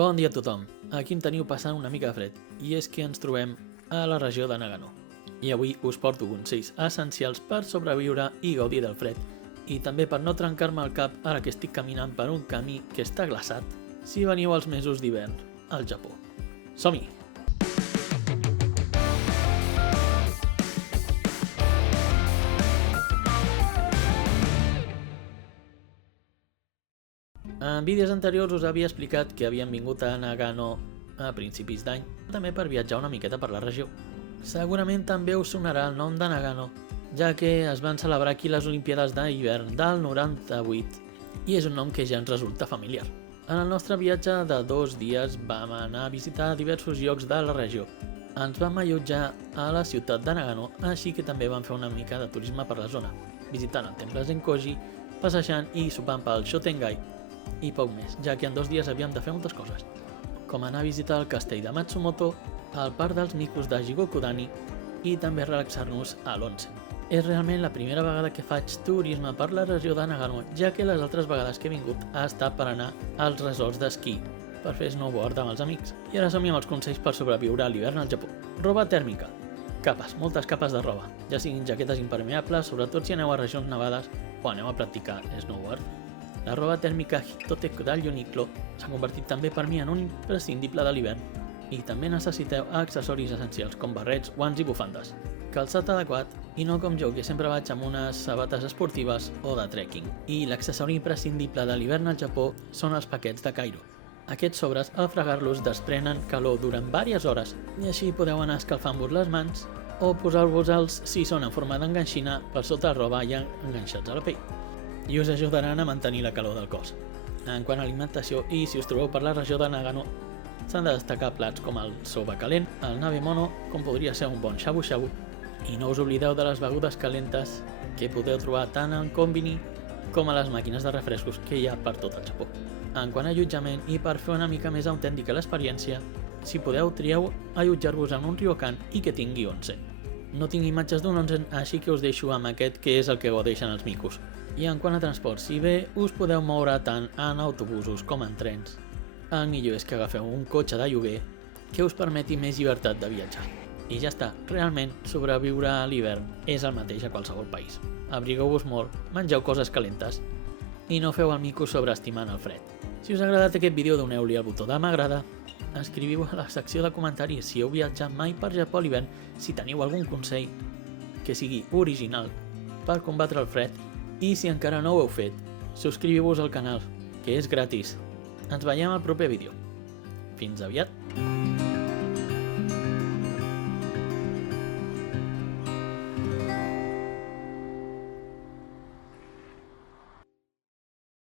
Bon dia a tothom, aquí em teniu passant una mica de fred, i és que ens trobem a la regió de Nagano. I avui us porto consells essencials per sobreviure i gaudir del fred, i també per no trencar-me el cap ara que estic caminant per un camí que està glaçat si veniu als mesos d'hivern al Japó. Som-hi! En vídeos anteriors us havia explicat que havíem vingut a Nagano a principis d'any, també per viatjar una miqueta per la regió. Segurament també us sonarà el nom de Nagano, ja que es van celebrar aquí les Olimpíades d'hivern del 98 i és un nom que ja ens resulta familiar. En el nostre viatge de 2 dies vam anar a visitar diversos llocs de la regió. Ens vam allotjar a la ciutat de Nagano, així que també vam fer una mica de turisme per la zona, visitant el temple Zenkoji, passejant i sopant pel Shotengai, i poc més, ja que en 2 dies havíem de fer moltes coses, com anar a visitar el castell de Matsumoto, el parc dels micos de Jigokudani i també relaxar-nos a l'onsen. És realment la primera vegada que faig turisme per la regió de Nagano, ja que les altres vegades que he vingut ha estat per anar als resorts d'esquí, per fer snowboard amb els amics. I ara som-hi amb els consells per sobreviure a l'hivern al Japó. Roba tèrmica. Capes, moltes capes de roba, ja siguin jaquetes impermeables, sobretot si aneu a regions nevades o aneu a practicar snowboard. La roba tèrmica Hitoteku del Uniqlo s'ha convertit també per mi en un imprescindible de l'hivern, i també necessiteu accessoris essencials com barrets, guants i bufandes. Calçat adequat, i no com jo, que sempre vaig amb unes sabates esportives o de trekking. I l'accessori imprescindible de l'hivern al Japó són els paquets de Kairo. Aquests sobres, al fregar-los, desprenen calor durant diverses hores, i així podeu anar escalfant-vos les mans o posar-vos-els, si són en forma d'enganxina, per sota la roba i enganxats a la pell, i us ajudaran a mantenir la calor del cos. En quant a alimentació, i si us trobeu per la regió de Nagano, s'han de destacar plats com el soba calent, el nabemono, com podria ser un bon shabu-shabu, i no us oblideu de les begudes calentes que podeu trobar tant en konbini com a les màquines de refrescos que hi ha per tot el Japó. En quant a allotjament, i per fer una mica més autèntica l'experiència, si podeu, trieu allotjar-vos en un ryokan i que tingui onsen. No tinc imatges d'un onsen, així que us deixo amb aquest, que és el que gaudeixen els micos. I en quant a transport, si bé us podeu moure tant en autobusos com en trens, el millor és que agafeu un cotxe de lloguer que us permeti més llibertat de viatjar. I ja està, realment, sobreviure a l'hivern és el mateix a qualsevol país. Abrigueu-vos molt, mengeu coses calentes i no feu el mico sobreestimant el fred. Si us ha agradat aquest vídeo, doneu-li al botó de m'agrada, escriviu a la secció de comentaris si heu viatjat mai per Japó a l'hivern, si teniu algun consell que sigui original per combatre el fred, i si encara no ho heu fet, subscriviu-vos al canal, que és gratis. Ens veiem al proper vídeo. Fins aviat!